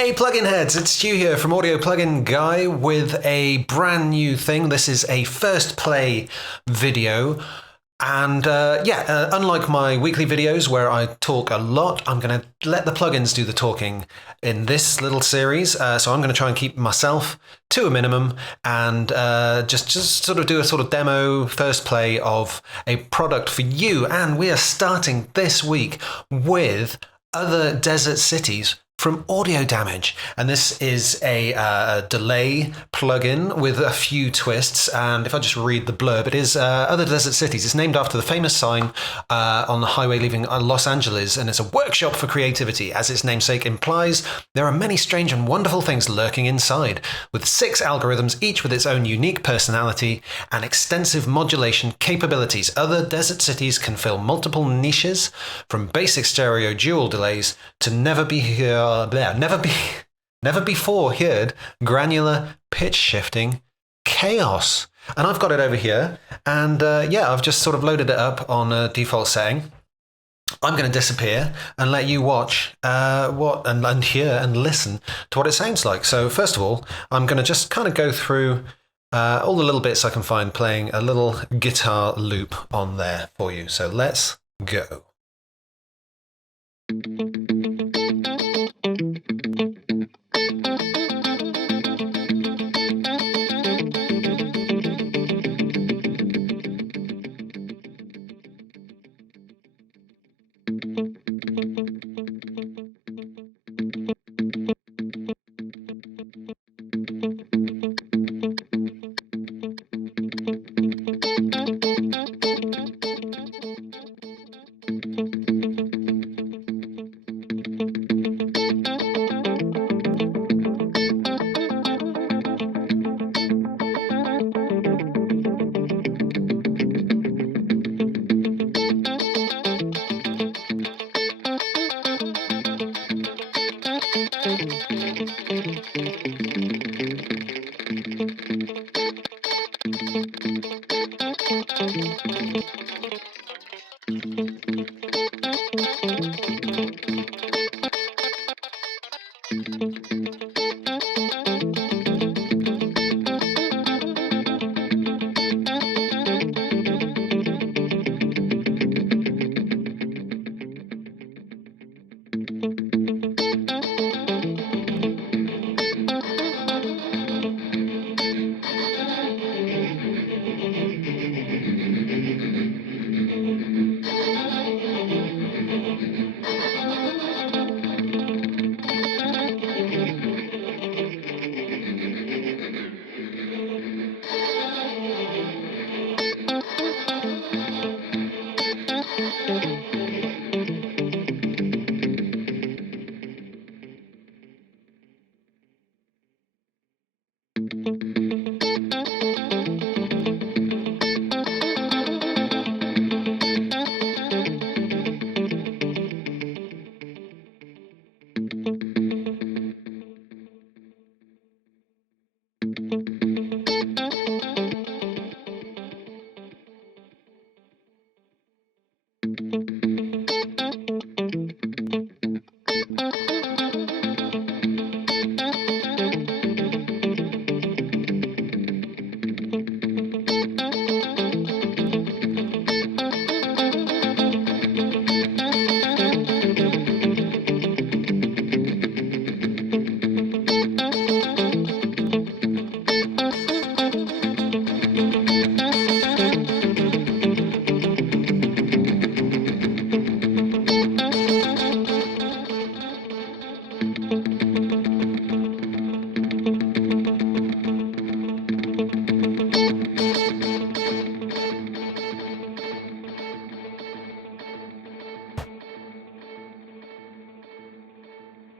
Hey plugin heads, it's Stu here from Audio Plugin Guy with a brand new thing. This is a first play video. And unlike my weekly videos where I talk a lot, I'm going to let the plugins do the talking in this little series. So I'm going to try and keep myself to a minimum and just sort of do a sort of demo first play of a product for you. And we are starting this week with Other Desert Cities from Audio Damage. And this is a delay plugin with a few twists. And if I just read the blurb, it is Other Desert Cities. It's named after the famous sign on the highway leaving Los Angeles, and it's a workshop for creativity. As its namesake implies, there are many strange and wonderful things lurking inside. With 6 algorithms, each with its own unique personality and extensive modulation capabilities, Other Desert Cities can fill multiple niches, from basic stereo dual delays to never before heard granular pitch shifting chaos. And I've got it over here, and I've just sort of loaded it up on a default setting. I'm going to disappear and let you watch and hear and listen to what it sounds like. So first of all, I'm going to just kind of go through all the little bits I can find, playing a little guitar loop on there for you. So let's go.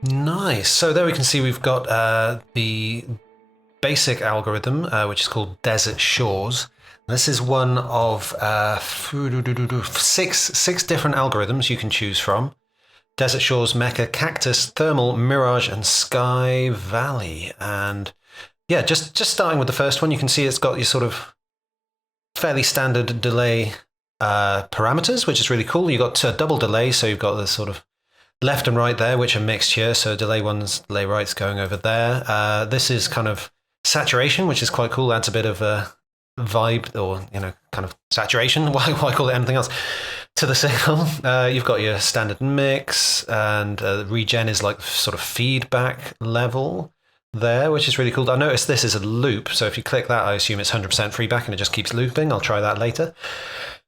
Nice. So there we can see we've got the basic algorithm, which is called Desert Shores. This is one of six different algorithms you can choose from. Desert Shores, Mecca, Cactus, Thermal, Mirage, and Sky Valley. And yeah, just starting with the first one, you can see it's got your sort of fairly standard delay parameters, which is really cool. You've got double delay, so you've got the sort of left and right there, which are mixed here. So delay one's delay right's going over there. This is kind of saturation, which is quite cool. Adds a bit of a vibe, or kind of saturation. Why call it anything else? To the signal. You've got your standard mix, and regen is like sort of feedback level there, which is really cool. I noticed this is a loop, so if you click that, I assume it's 100% feedback and it just keeps looping. I'll try that later.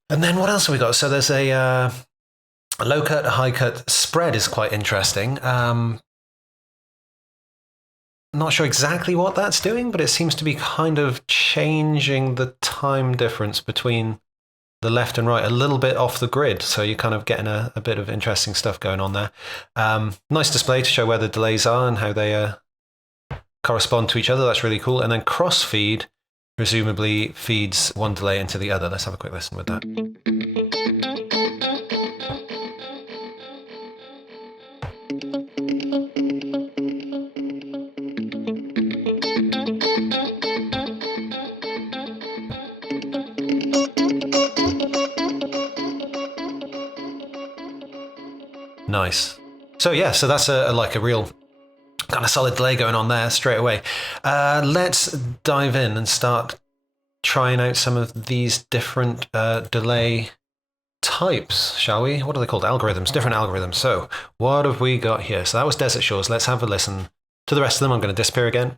And then what else have we got? So there's a low cut, high cut spread is quite interesting. Not sure exactly what that's doing, but it seems to be kind of changing the time difference between the left and right a little bit off the grid. So you're kind of getting a bit of interesting stuff going on there. Nice display to show where the delays are and how they correspond to each other. That's really cool. And then crossfeed presumably feeds one delay into the other. Let's have a quick listen with that. Nice. So yeah, so that's like a real kind of solid delay going on there straight away. Let's dive in and start trying out some of these different delay types, shall we? What are they called? Algorithms, different algorithms. So what have we got here? So that was Desert Shores. Let's have a listen to the rest of them. I'm going to disappear again.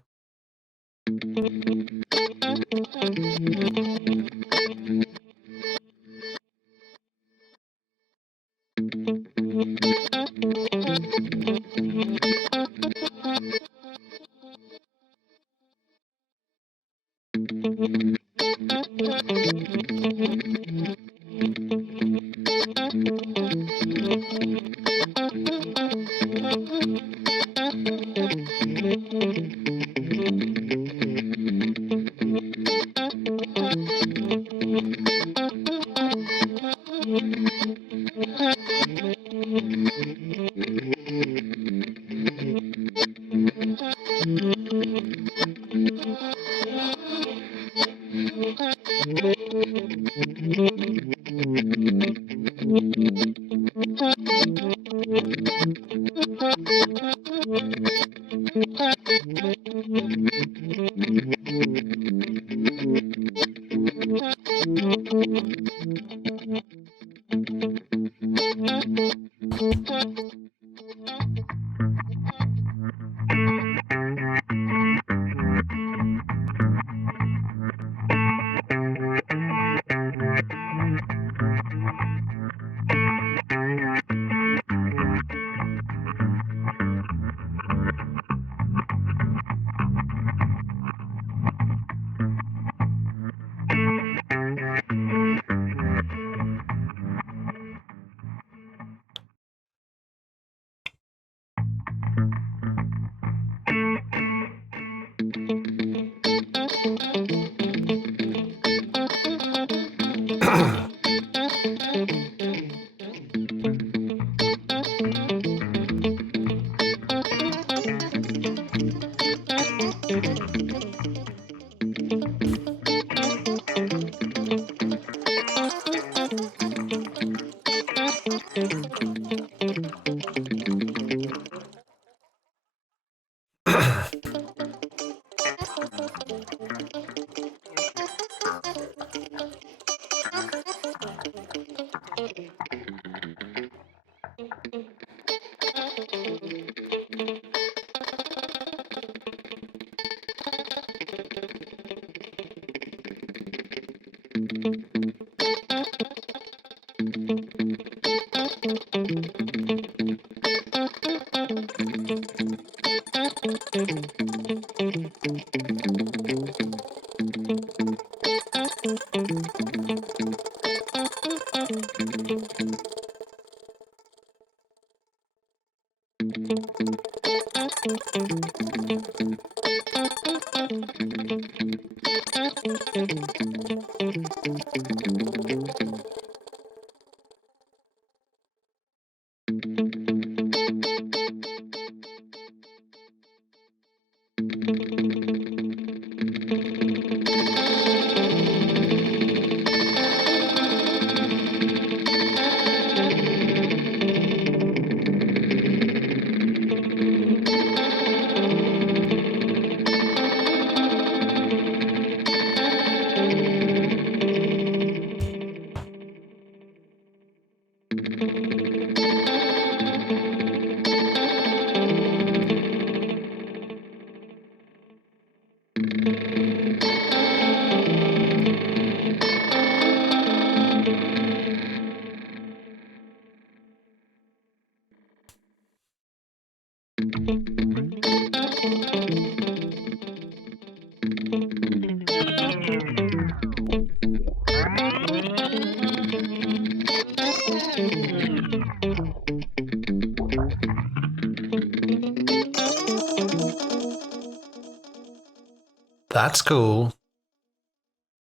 That's cool.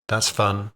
That's fun.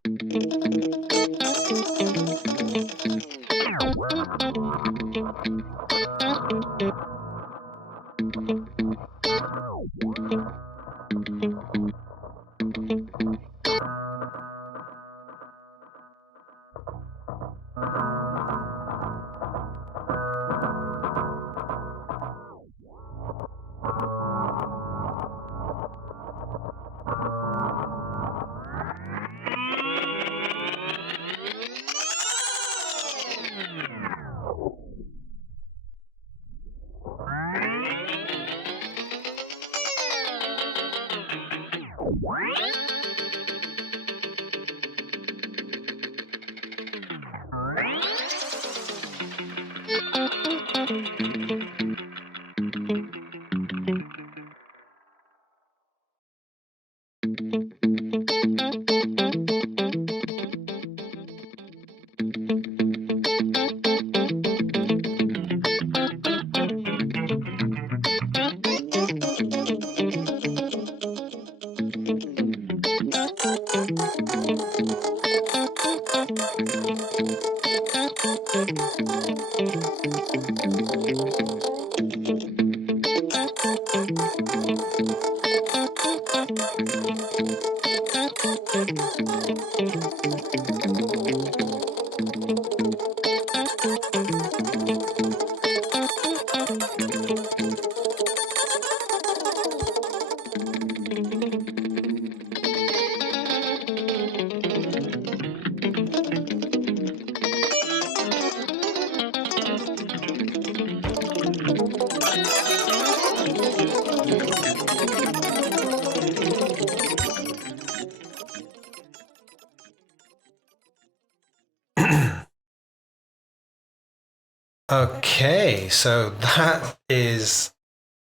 Okay, so that is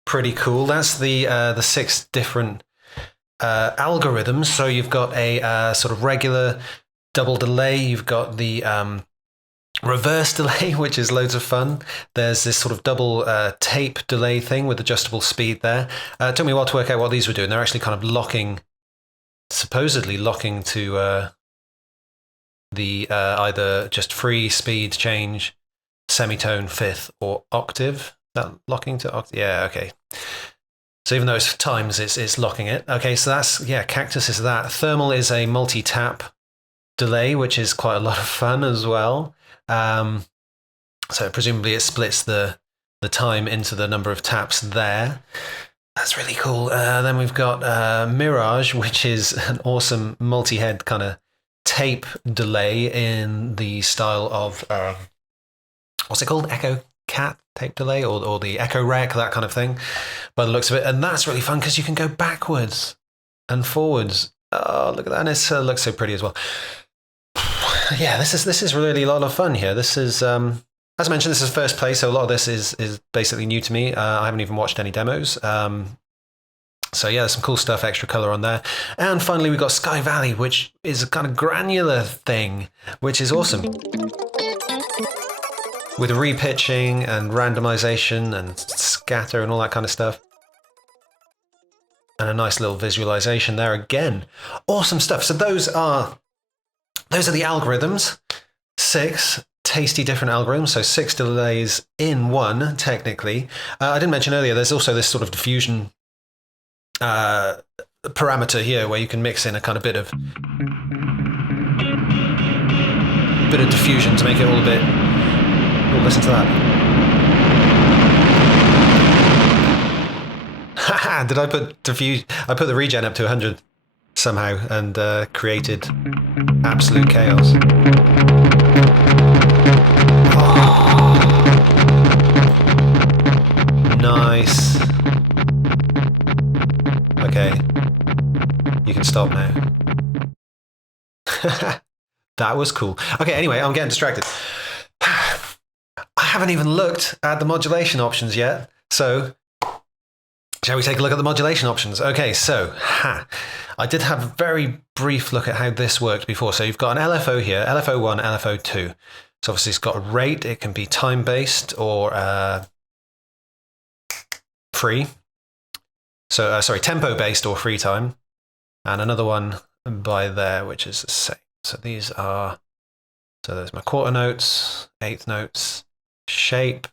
pretty cool. That's the 6 different algorithms. So you've got a sort of regular double delay. You've got the reverse delay, which is loads of fun. There's this sort of double tape delay thing with adjustable speed there. It took me a while to work out what these were doing. They're actually kind of locking, supposedly locking to the either just free speed change, semitone, fifth, or octave. That locking to octave? Yeah, okay. So even though it's times, it's locking it. Okay, so that's, yeah, Cactus is that. Thermal is a multi-tap delay, which is quite a lot of fun as well. So presumably it splits the time into the number of taps there. That's really cool. Then we've got Mirage, which is an awesome multi-head kind of tape delay in the style of, what's it called? Echo Cat tape delay, or the Echo Rec, that kind of thing, by the looks of it. And that's really fun because you can go backwards and forwards. Oh, look at that. And it looks so pretty as well. Yeah, this is really a lot of fun here. This is, as I mentioned, this is first play, so a lot of this is basically new to me. I haven't even watched any demos. So yeah, there's some cool stuff, extra color on there. And finally, we've got Sky Valley, which is a kind of granular thing, which is awesome. With repitching and randomization and scatter and all that kind of stuff. And a nice little visualization there again. Awesome stuff. So those are the algorithms. 6 tasty different algorithms, so 6 delays in one, technically. I didn't mention earlier, there's also this sort of diffusion parameter here where you can mix in a kind of bit of diffusion to make it all a bit... Oh, listen to that. Haha, did I put diffuse? I put the regen up to 100 somehow and created absolute chaos. Oh. Nice. Okay. You can stop now. That was cool. Okay, anyway, I'm getting distracted. I haven't even looked at the modulation options yet, so shall we take a look at the modulation options? Okay, so I did have a very brief look at how this worked before. So you've got an LFO here, LFO1, LFO2. So obviously it's got a rate, it can be time-based or free. So, sorry, tempo-based or free time. and another one by there, which is the same. So these are, so there's my quarter notes, eighth notes, shape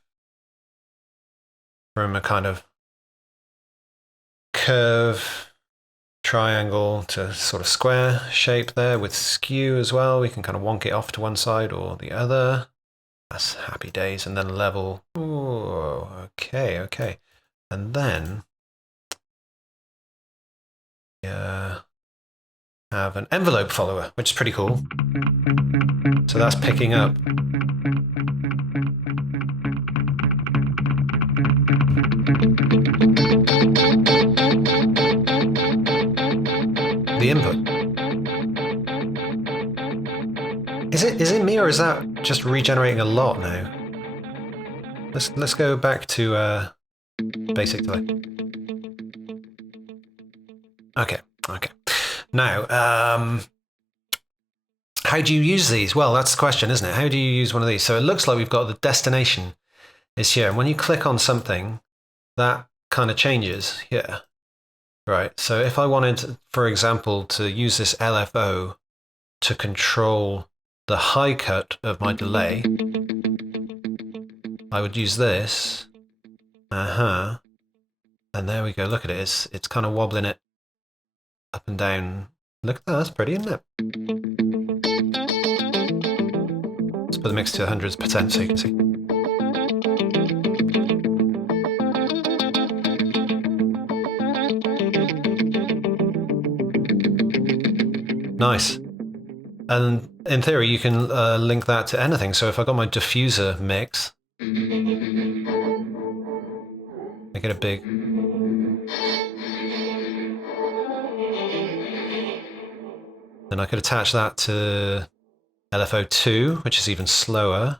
from a kind of curve, triangle to sort of square shape there with skew as well. We can kind of wonk it off to one side or the other. That's happy days. And then level. Ooh, okay, okay. And then have an envelope follower, which is pretty cool. So that's picking up the input. Is it me, or is that just regenerating a lot now? Let's go back to basic delay. Okay. Now, how do you use these? Well, that's the question, isn't it? How do you use one of these? So it looks like we've got the destination is here, and when you click on something, that kind of changes here. Right. So if I wanted, for example, to use this LFO to control the high cut of my delay, I would use this. And there we go. Look at it. It's kind of wobbling it up and down. Look at that. That's pretty, isn't it? Let's put the mix to 100% so you can see. Nice. And in theory, you can link that to anything. So if I got my diffuser mix, make it a big. Then I could attach that to LFO2, which is even slower.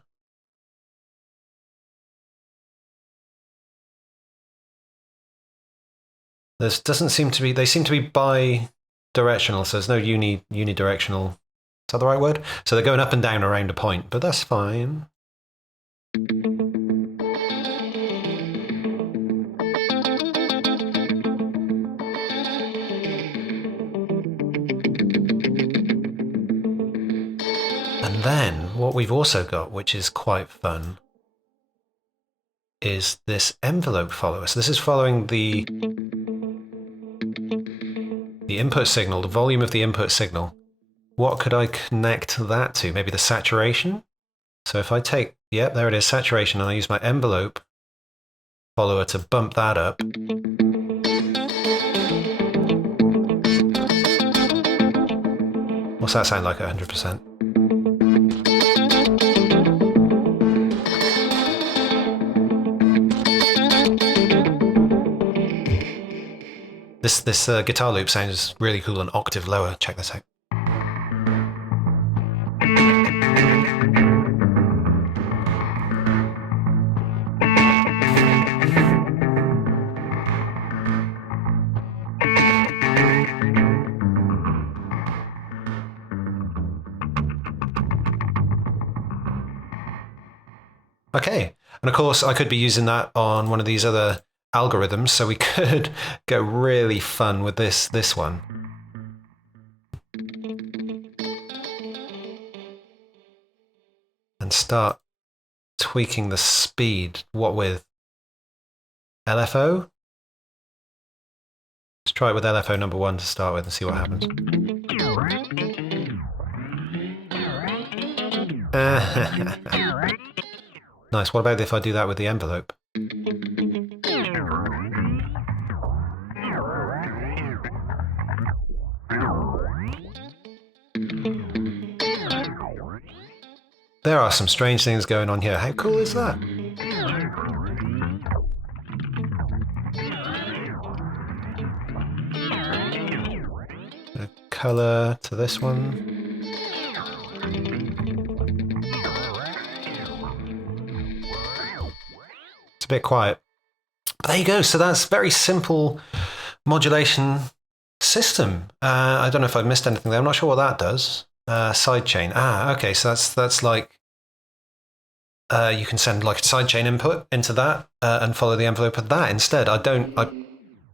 This doesn't seem to be, they seem to be bi-directional, so there's no unidirectional. Is that the right word? So they're going up and down around a point, but that's fine. And then what we've also got, which is quite fun, is this envelope follower. So this is following the input signal, the volume of the input signal. What could I connect that to? Maybe the saturation? So if I take, yep, there it is, saturation, and I use my envelope follower to bump that up. What's that sound like at 100%? This guitar loop sounds really cool, an octave lower. Check this out. Okay, and of course I could be using that on one of these other algorithms, so we could go really fun with this one. And start tweaking the speed. What with? LFO? Let's try it with LFO number 1 to start with and see what happens. Nice. What about if I do that with the envelope? There are some strange things going on here. How cool is that? A color to this one. It's a bit quiet. But there you go. So that's very simple modulation system. I don't know if I've missed anything there. I'm not sure what that does. Sidechain. Okay. So that's like you can send like a sidechain input into that and follow the envelope of that instead. I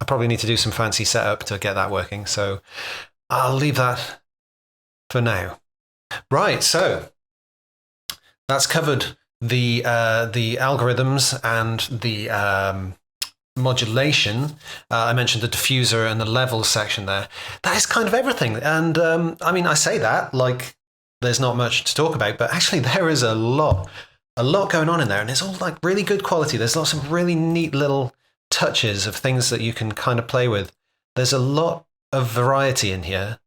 I probably need to do some fancy setup to get that working. So I'll leave that for now. Right, so that's covered the algorithms and the modulation. I mentioned the diffuser and the levels section there. That is kind of everything. And I mean, I say that like there's not much to talk about, but actually there is a lot going on in there, and it's all like really good quality. There's lots of really neat little touches of things that you can kind of play with. There's a lot of variety in here.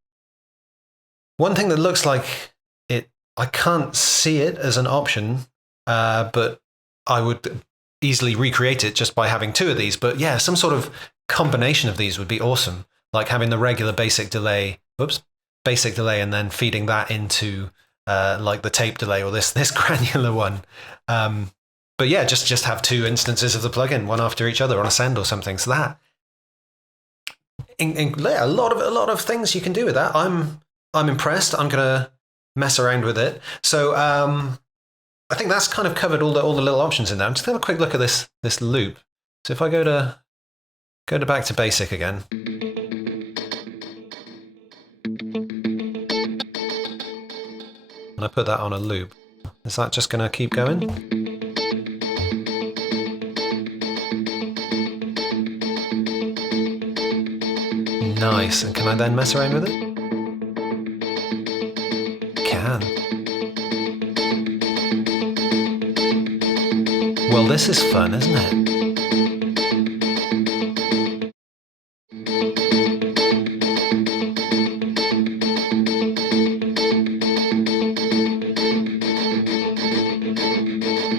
One thing that looks like it, I can't see it as an option, but I would easily recreate it just by having two of these. But yeah, some sort of combination of these would be awesome. Like having the regular basic delay, and then feeding that into like the tape delay or this granular one. But yeah, just have two instances of the plugin, one after each other on a send or something. So that a lot of things you can do with that. I'm impressed. I'm gonna mess around with it. So I think that's kind of covered all the little options in there. I'm just gonna have a quick look at this loop. So if I go to back to basic again. And I put that on a loop. Is that just gonna keep going? Nice. And can I then mess around with it? Can. Well, this is fun, isn't it?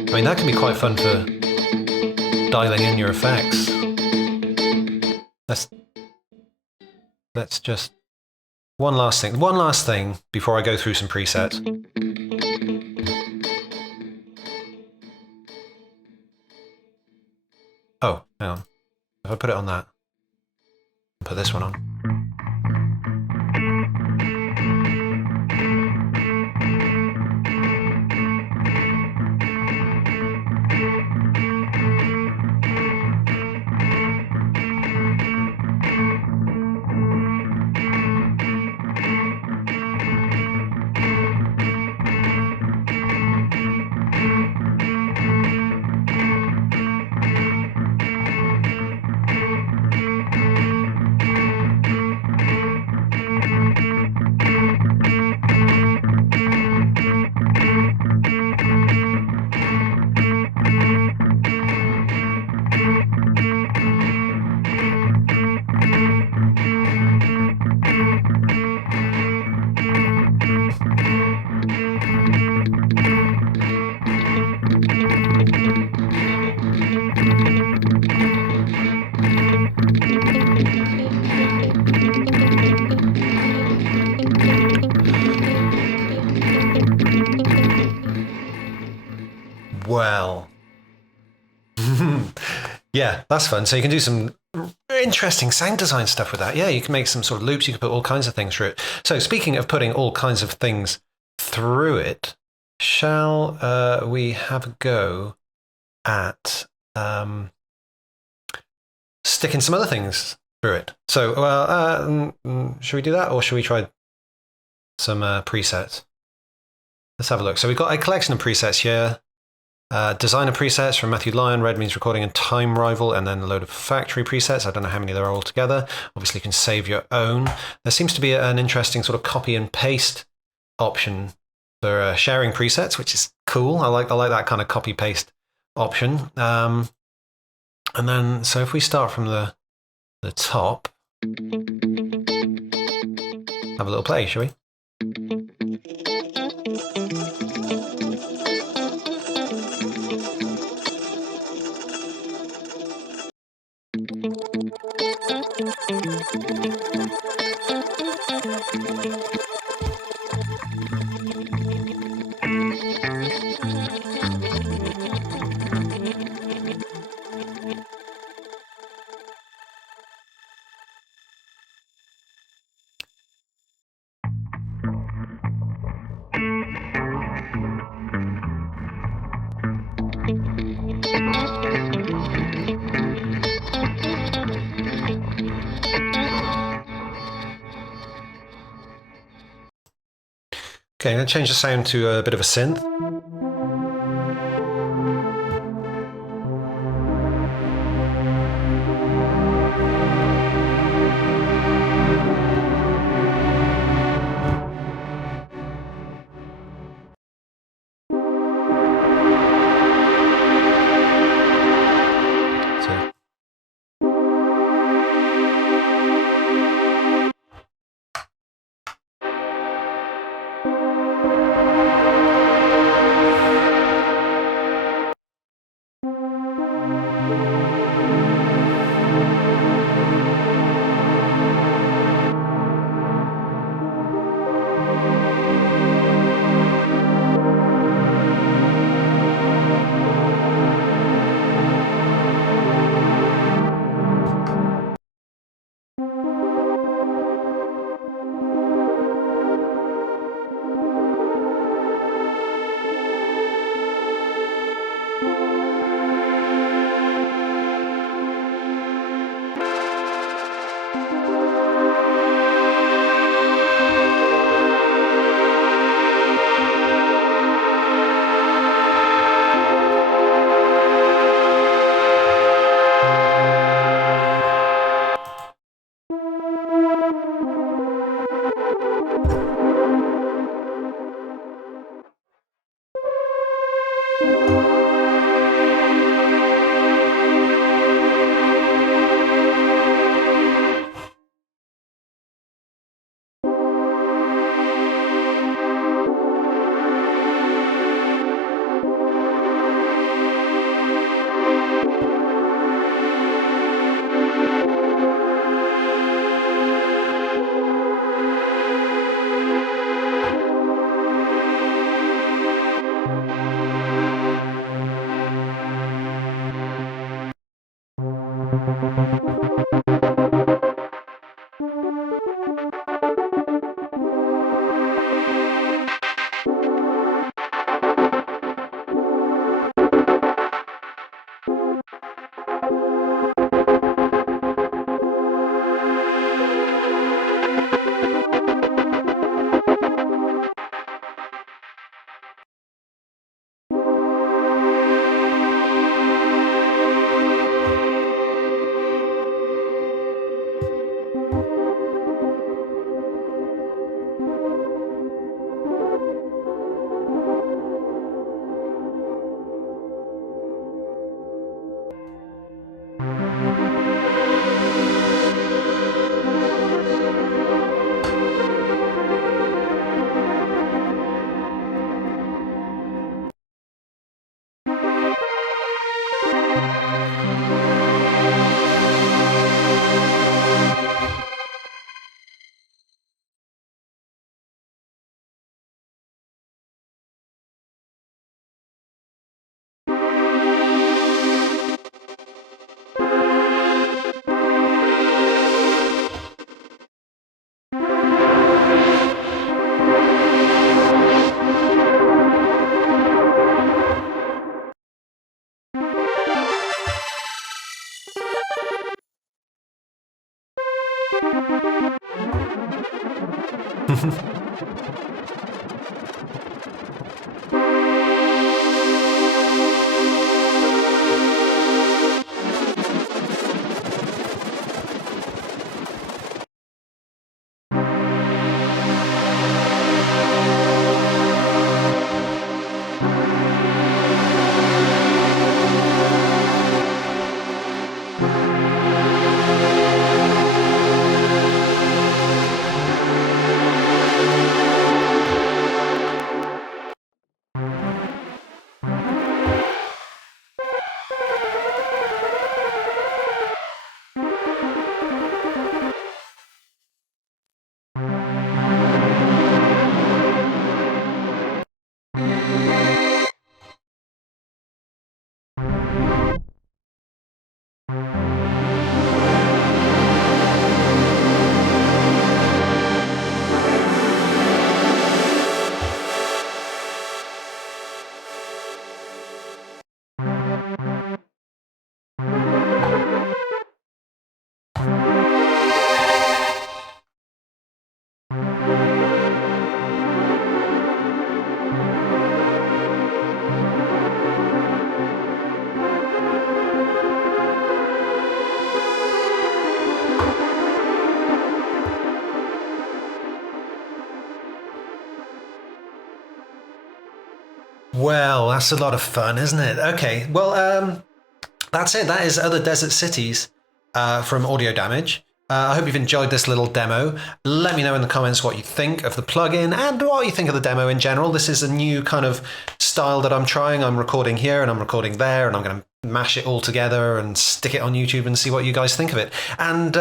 I mean, that can be quite fun for dialing in your effects. Let's just one last thing before I go through some presets. Oh, hang on. If I put it on that, put this one on. Well, yeah, that's fun. So you can do some interesting sound design stuff with that. Yeah, you can make some sort of loops. You can put all kinds of things through it. So speaking of putting all kinds of things through it, shall we have a go at sticking some other things through it? So, should we do that, or should we try some presets? Let's have a look. So we've got a collection of presets here. Designer presets from Matthew Lyon, Red Means Recording and Time Rival, and then a load of factory presets. I don't know how many there are altogether. Obviously, you can save your own. There seems to be an interesting sort of copy and paste option for sharing presets, which is cool. I like that kind of copy paste option. And then, so if we start from the top, have a little play, shall we? Okay, I'm going to change the sound to a bit of a synth. Well, that's a lot of fun, isn't it? Okay, well, that's it. That is Other Desert Cities from Audio Damage. I hope you've enjoyed this little demo. Let me know in the comments what you think of the plugin and what you think of the demo in general. This is a new kind of style that I'm trying. I'm recording here and I'm recording there, and I'm going to mash it all together and stick it on YouTube and see what you guys think of it. And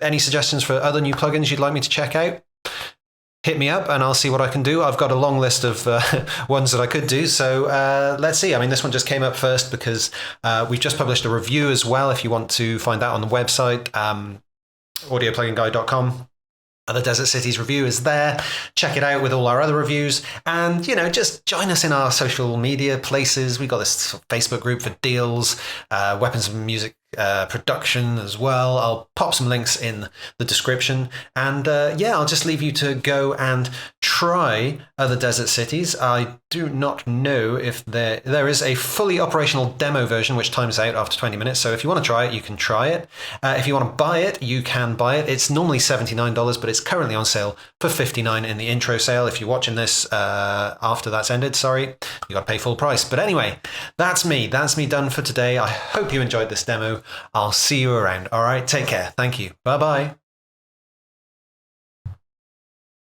any suggestions for other new plugins you'd like me to check out? Hit me up and I'll see what I can do. I've got a long list of ones that I could do. So let's see. I mean, this one just came up first because we've just published a review as well. If you want to find that on the website, audiopluginguy.com. Other Desert Cities review is there. Check it out with all our other reviews. And, just join us in our social media places. We've got this Facebook group for deals, weapons of music production as well. I'll pop some links in the description. And I'll just leave you to go and try Other Desert Cities. I do not know if there is a fully operational demo version which times out after 20 minutes. So if you want to try it, you can try it. If you want to buy it, you can buy it. It's normally $79, but it's currently on sale for $59 in the intro sale. If you're watching this after that's ended, sorry, you got to pay full price. But anyway, that's me. That's me done for today. I hope you enjoyed this demo. I'll see you around. All right, take care. Thank you. Bye-bye.